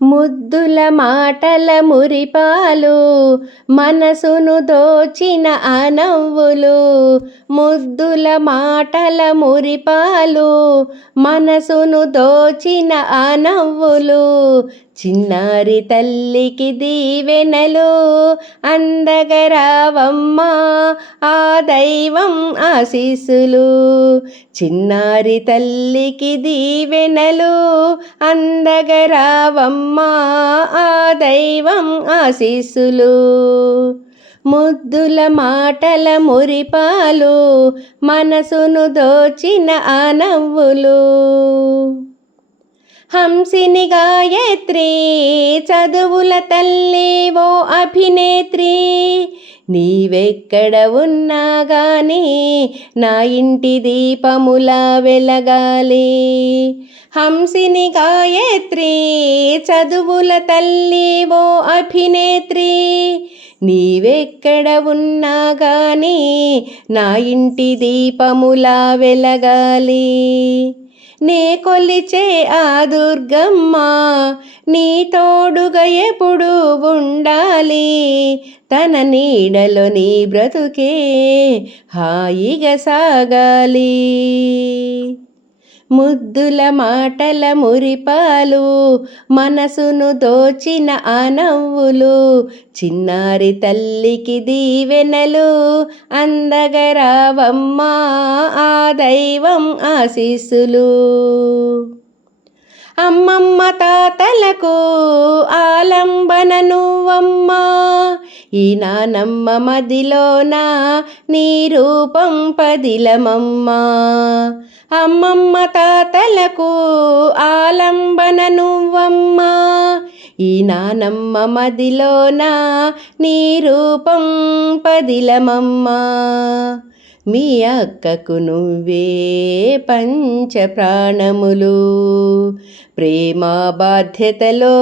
ముద్దుల మాటల మురిపాలు, మనసును దోచిన ఆ నవ్వులు. ముద్దుల మాటల మురిపాలు, మనసును దోచిన ఆ నవ్వులు. చిన్నారి తల్లికి దీవెనలు అందగరావమ్మా ఆ దైవం ఆశీస్సులు. చిన్నారి తల్లికి దీవెనలు అందగరావమ్మా ఆ దైవం ఆశీస్సులు. ముద్దుల మాటల మురిపాలు, మనసును దోచిన ఆ నవ్వులు. హంసిని గాయత్రి, చదువుల తల్లి ఓ అభినేత్రి. నీవెక్కడ ఉన్నా గాని నా ఇంటి దీపములా వెలగాలి. హంసిని గాయత్రి, చదువుల తల్లి ఓ అభినేత్రి. నీవెక్కడ ఉన్నా గాని నా ఇంటి దీపములా వెలగాలి. నే కొలిచే ఆ దుర్గమ్మ నీ తోడుగా ఎప్పుడు ఉండాలి. తన నీడలో నీ బ్రతుకే హాయిగా సాగాలి. ముద్దుల మాటల మురిపాలు, మనసును దోచిన ఆ నవ్వులు. చిన్నారి తల్లికి దీవెనలు అందగరావమ్మా ఆ దైవం ఆశీస్సులు. అమ్మమ్మ తాతలకు ఆలంబన నువ్వమ్మా, ఈ నానమ్మ మదిలోన నీ రూపం పదిలమమ్మా. అమ్మమ్మ తాతలకు ఆలంబన నువ్వమ్మా, ఈ నానమ్మ మదిలోన నీ రూపం పదిలమమ్మా. మీ అక్కకు నువ్వే పంచ ప్రాణములు, ప్రేమ బాధ్యతలో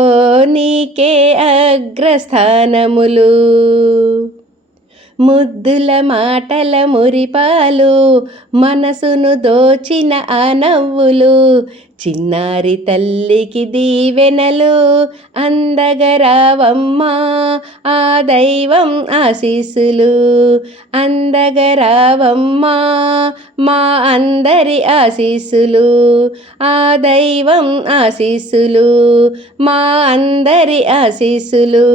నీకే అగ్రస్థానములు. ముద్దుల మాటల మురిపాలు, మనసును దోచిన ఆ నవ్వులు. చిన్నారి తల్లికి దీవెనలు అందగరావమ్మా ఆ దైవం ఆశీస్సులు. అందగరావమ్మా మా అందరి ఆశీస్సులు. ఆ దైవం ఆశీస్సులు మా అందరి ఆశీస్సులు.